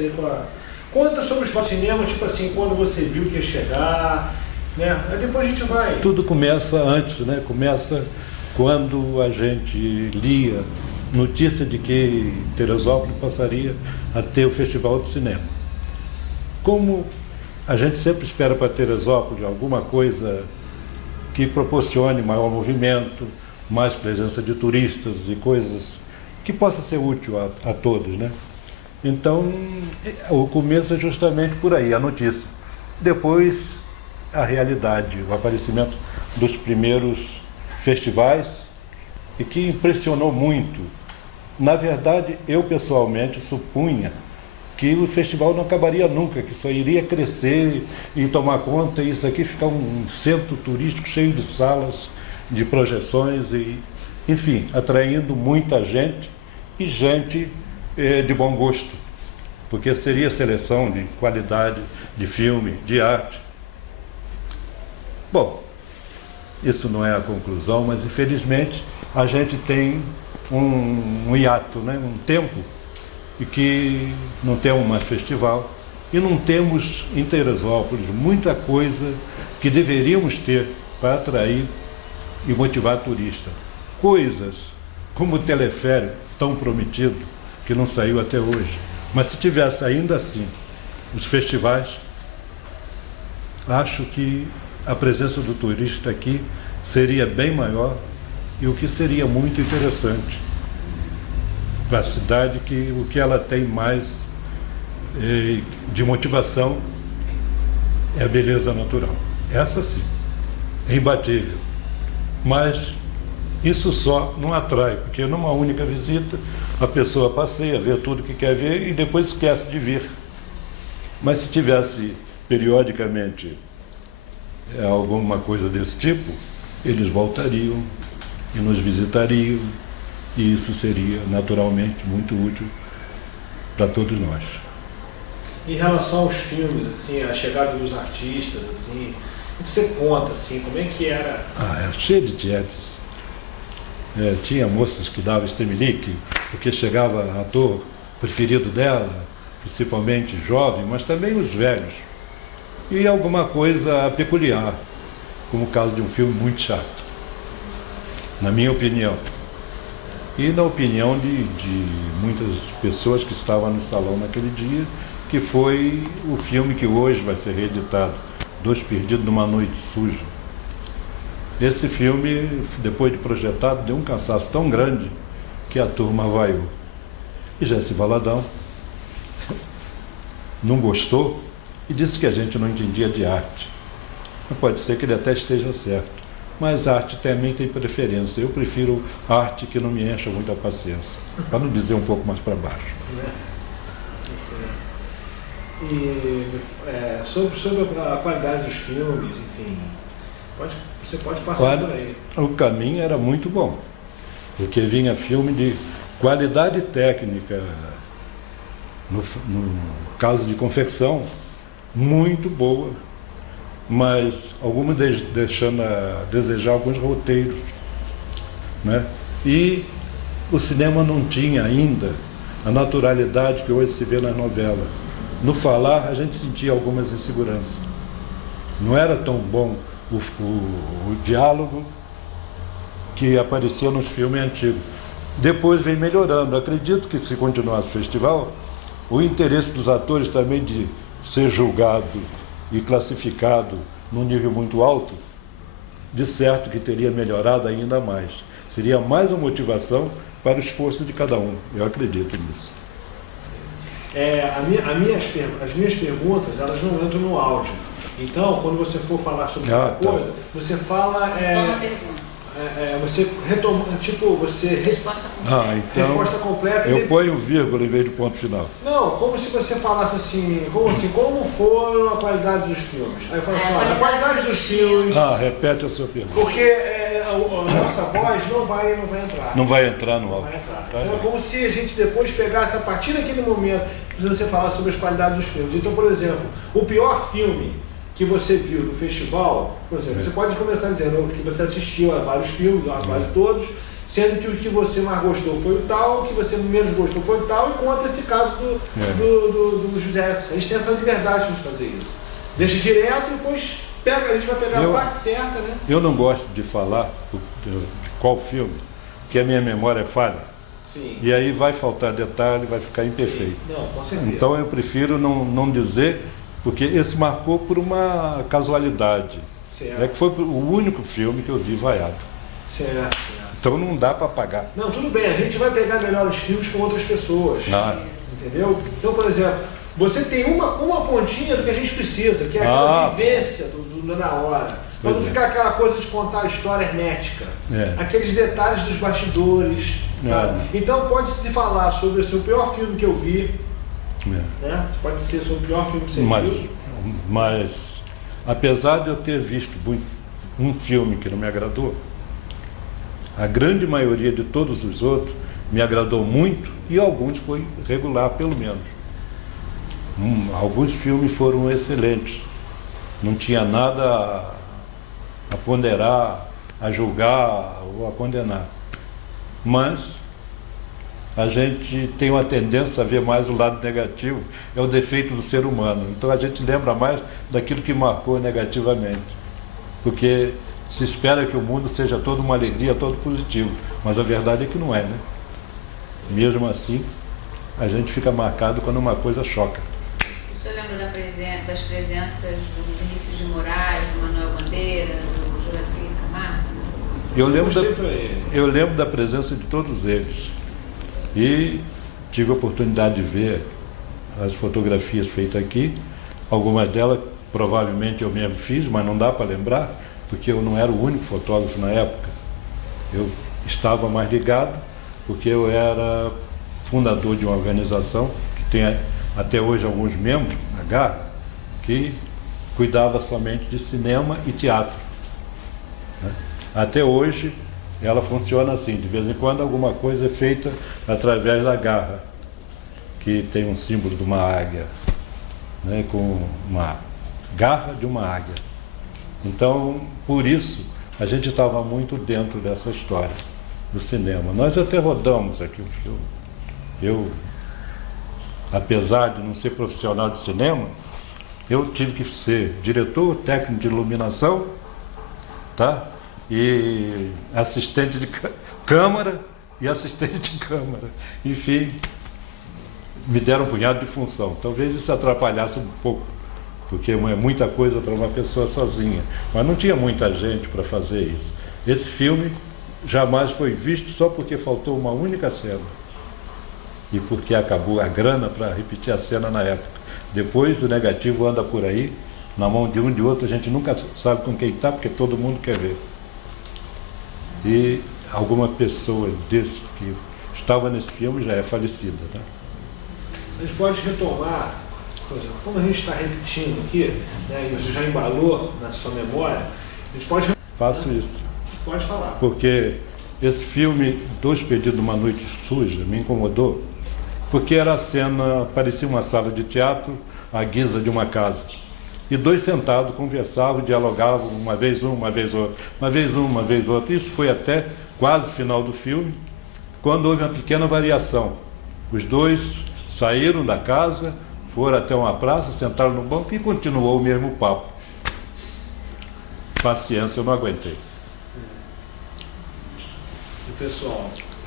experiência ali com a... Conta sobre o cinema, tipo assim, quando você viu que ia chegar, né? Aí depois a gente vai... Tudo começa antes, né? Começa quando a gente lia notícia de que Teresópolis passaria a ter o Festival de Cinema. Como a gente sempre espera para Teresópolis alguma coisa que proporcione maior movimento, mais presença de turistas e coisas que possa ser útil a todos, né? Então, o começo é justamente por aí, a notícia. Depois, a realidade, o aparecimento dos primeiros festivais, e que impressionou muito. Na verdade, eu pessoalmente supunha que o festival não acabaria nunca, que só iria crescer e tomar conta, e isso aqui ficar um centro turístico cheio de salas, de projeções, e, enfim, atraindo muita gente e gente de bom gosto, porque seria seleção de qualidade de filme, de arte. Bom, isso não é a conclusão, mas infelizmente a gente tem um hiato, né? Um tempo e que não temos mais festival e não temos em Teresópolis muita coisa que deveríamos ter para atrair e motivar turista. Coisas como o teleférico tão prometido, que não saiu até hoje. Mas se tivesse ainda assim os festivais, acho que a presença do turista aqui seria bem maior e o que seria muito interessante para a cidade, que o que ela tem mais de motivação é a beleza natural. Essa sim, é imbatível. Mas isso só não atrai, porque numa única visita a pessoa passeia, vê tudo que quer ver e depois esquece de vir. Mas se tivesse periodicamente alguma coisa desse tipo, eles voltariam e nos visitariam, e isso seria naturalmente muito útil para todos nós. Em relação aos filmes, assim, a chegada dos artistas, assim, o que você conta, assim, como é que era? Era cheio de tietes. Tinha moças que davam estremelique, porque chegava ator preferido dela, principalmente jovem, mas também os velhos. E alguma coisa peculiar, como o caso de um filme muito chato, na minha opinião. E na opinião de muitas pessoas que estavam no salão naquele dia, que foi o filme que hoje vai ser reeditado, Dois Perdidos numa Noite Suja. Esse filme, depois de projetado, deu um cansaço tão grande que a turma vaiou. E Jesse Valadão não gostou e disse que a gente não entendia de arte. Pode ser que ele até esteja certo, mas a arte também tem preferência. Eu prefiro arte que não me encha muita paciência, para não dizer um pouco mais para baixo. E sobre a qualidade dos filmes, enfim, você pode passar por aí. O caminho era muito bom, porque vinha filme de qualidade técnica, no caso de confecção, muito boa, mas algumas deixando a desejar alguns roteiros, né? E o cinema não tinha ainda a naturalidade que hoje se vê na novela. No falar, a gente sentia algumas inseguranças. Não era tão bom o diálogo que aparecia nos filmes antigos. Depois vem melhorando. Acredito que, se continuasse o festival, o interesse dos atores também de ser julgado e classificado num nível muito alto, de certo que teria melhorado ainda mais. Seria mais uma motivação para o esforço de cada um. Eu acredito nisso. As minhas perguntas, elas não entram no áudio. Então, quando você for falar sobre alguma coisa, você fala... você retoma, tipo, você... Resposta completa. Então, resposta completa. Eu ponho vírgula em vez de ponto final. Não, como se você falasse assim, como foram a qualidade dos filmes? Aí eu falo assim, a qualidade dos filmes... repete a sua pergunta. Porque a nossa voz não vai entrar. Não vai entrar no áudio. Não vai entrar. Então é como se a gente depois pegasse, a partir daquele momento, que você falar sobre as qualidades dos filmes. Então, por exemplo, o pior filme que você viu no festival, por exemplo, você pode começar dizendo que você assistiu a vários filmes, a quase todos. sendo que o que você mais gostou foi o tal, o que você menos gostou foi o tal, e conta esse caso do José. A gente tem essa liberdade de fazer isso. Deixa direto e depois a gente vai pegar a parte certa, né? Eu não gosto de falar de qual filme, porque a minha memória é falha. Sim. E aí vai faltar detalhe, vai ficar imperfeito. Sim. Não, com certeza. Então eu prefiro não dizer, porque esse marcou por uma casualidade. Certo. É que foi o único filme que eu vi vaiado. Certo. Então não dá para apagar. Não, tudo bem, a gente vai pegar melhores filmes com outras pessoas. Entendeu? Então, por exemplo, você tem uma pontinha do que a gente precisa, que é aquela vivência na hora. Para não ficar aquela coisa de contar a história hermética. Aqueles detalhes dos bastidores, sabe? Então pode-se falar sobre o pior filme que eu vi. Né? Pode ser sobre o pior filme que você viu. Mas, apesar de eu ter visto um filme que não me agradou, a grande maioria de todos os outros me agradou muito e alguns foi regular, pelo menos. Alguns filmes foram excelentes. Não tinha nada a ponderar, a julgar ou a condenar. Mas a gente tem uma tendência a ver mais o lado negativo, é o defeito do ser humano. Então a gente lembra mais daquilo que marcou negativamente. Porque se espera que o mundo seja toda uma alegria, todo positivo. Mas a verdade é que não é, né? Mesmo assim, a gente fica marcado quando uma coisa choca. O senhor lembra das presenças do Vinícius de Moraes, do Manuel Bandeira, do Juraci Camargo? Eu lembro da presença de todos eles. E tive a oportunidade de ver as fotografias feitas aqui. Algumas delas provavelmente eu mesmo fiz, mas não dá para lembrar, porque eu não era o único fotógrafo na época. Eu estava mais ligado, porque eu era fundador de uma organização que tem até hoje alguns membros, a Garra, que cuidava somente de cinema e teatro. Até hoje ela funciona assim, de vez em quando alguma coisa é feita através da Garra, que tem um símbolo de uma águia, né, com uma garra de uma águia. Então, por isso, a gente estava muito dentro dessa história do cinema. Nós até rodamos aqui o filme. Eu, apesar de não ser profissional de cinema, eu tive que ser diretor, técnico de iluminação, tá? E assistente de câmara e assistente de câmara. Enfim, me deram um punhado de função. Talvez isso atrapalhasse um pouco, porque é muita coisa para uma pessoa sozinha. Mas não tinha muita gente para fazer isso. Esse filme jamais foi visto só porque faltou uma única cena. E porque acabou a grana para repetir a cena na época. Depois o negativo anda por aí, na mão de um de outro, a gente nunca sabe com quem está, porque todo mundo quer ver. E alguma pessoa desse que estava nesse filme já é falecida, né? A gente pode retomar, por exemplo, como a gente está repetindo aqui, né, e você já embalou na sua memória, a gente pode... Faço isso. Pode falar. Porque esse filme, Dois Perdidos numa Noite Suja, me incomodou, porque era a cena, parecia uma sala de teatro, à guisa de uma casa. E dois sentados conversavam, dialogavam, uma vez um, uma vez outro, uma vez um, uma vez outro. Isso foi até quase final do filme, quando houve uma pequena variação. Os dois saíram da casa, foram até uma praça, sentaram no banco e continuou o mesmo papo. Paciência, eu não aguentei.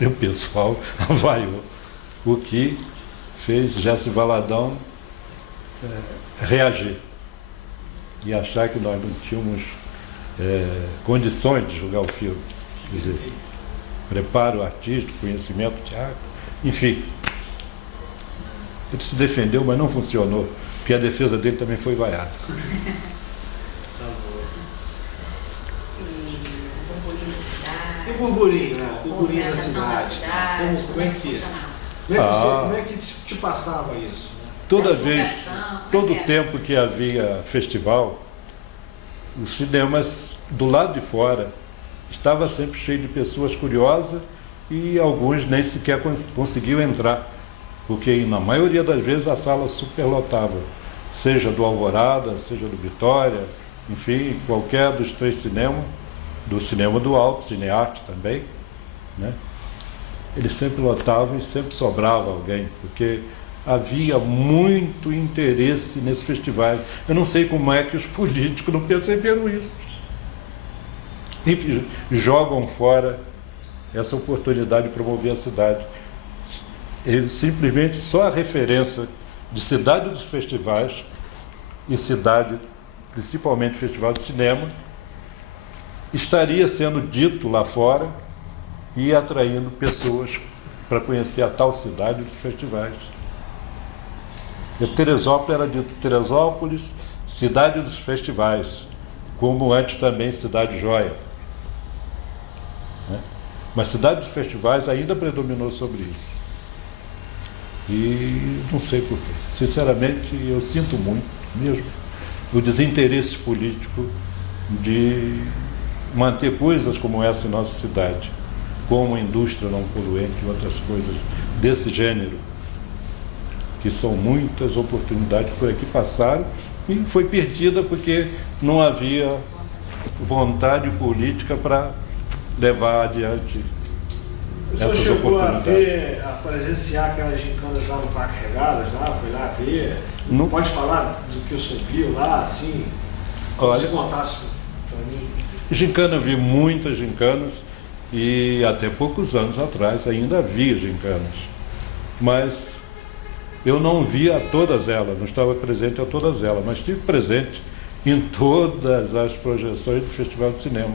E o pessoal avaiou, o que fez Jesse Valadão reagir e achar que nós não tínhamos condições de julgar o filme. Quer dizer, preparo artístico, conhecimento teatro, enfim. Ele se defendeu, mas não funcionou, porque a defesa dele também foi vaiada. E o burburinho, né? O burburinho da cidade. Como é que te passava isso? Né? Toda vez, todo tempo que havia festival, os cinemas do lado de fora estava sempre cheio de pessoas curiosas e alguns nem sequer conseguiam entrar, porque na maioria das vezes a sala superlotava, seja do Alvorada, seja do Vitória, enfim, qualquer dos três cinemas, do cinema do Alto, Cinearte também, né? Eles sempre lotavam e sempre sobrava alguém, porque havia muito interesse nesses festivais. Eu não sei como é que os políticos não perceberam isso. E jogam fora essa oportunidade de promover a cidade. Eles simplesmente só a referência de cidade dos festivais e cidade, principalmente festival de cinema, estaria sendo dito lá fora e atraindo pessoas para conhecer a tal cidade dos festivais. E Teresópolis era dito Teresópolis, cidade dos festivais, como antes também Cidade Jóia. Né? Mas cidade dos festivais ainda predominou sobre isso. E não sei porquê. Sinceramente, eu sinto muito mesmo o desinteresse político de manter coisas como essa em nossa cidade, como indústria não poluente e outras coisas desse gênero, que são muitas oportunidades que por aqui passaram e foi perdida porque não havia vontade política para levar adiante essas oportunidades. O senhor chegou a presenciar aquelas gincanas lá no Parque Regadas, lá, foi lá ver? Não pode falar do que o senhor viu lá, assim? Olha, se contasse para mim. Gincana, eu vi muitas gincanas e até poucos anos atrás ainda havia gincanas, mas eu não via todas elas, não estava presente a todas elas, mas estive presente em todas as projeções do Festival de Cinema,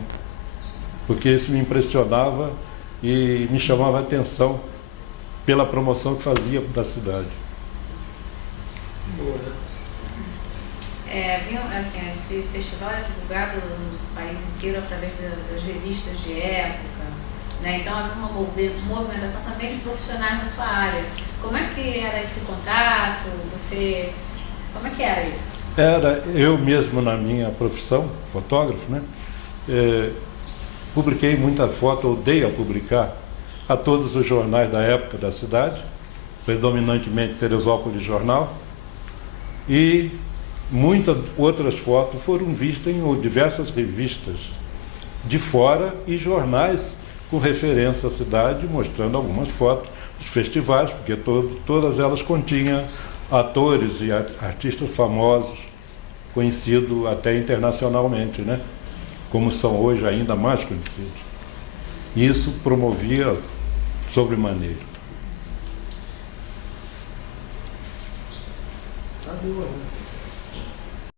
porque isso me impressionava e me chamava a atenção pela promoção que fazia da cidade. Boa, né? Assim, esse festival é divulgado no país inteiro através das revistas de época, né? Então havia uma movimentação também de profissionais na sua área. Como é que era esse contato? Como é que era isso? Era eu mesmo na minha profissão, fotógrafo, né? Publiquei muita foto, ou dei a publicar a todos os jornais da época da cidade, predominantemente Teresópolis Jornal, e muitas outras fotos foram vistas em diversas revistas de fora e jornais com referência à cidade, mostrando algumas fotos dos festivais, porque todas elas continham atores e artistas famosos, conhecidos até internacionalmente, né? Como são hoje ainda mais conhecidos. Isso promovia sobremaneira. Tá boa, né?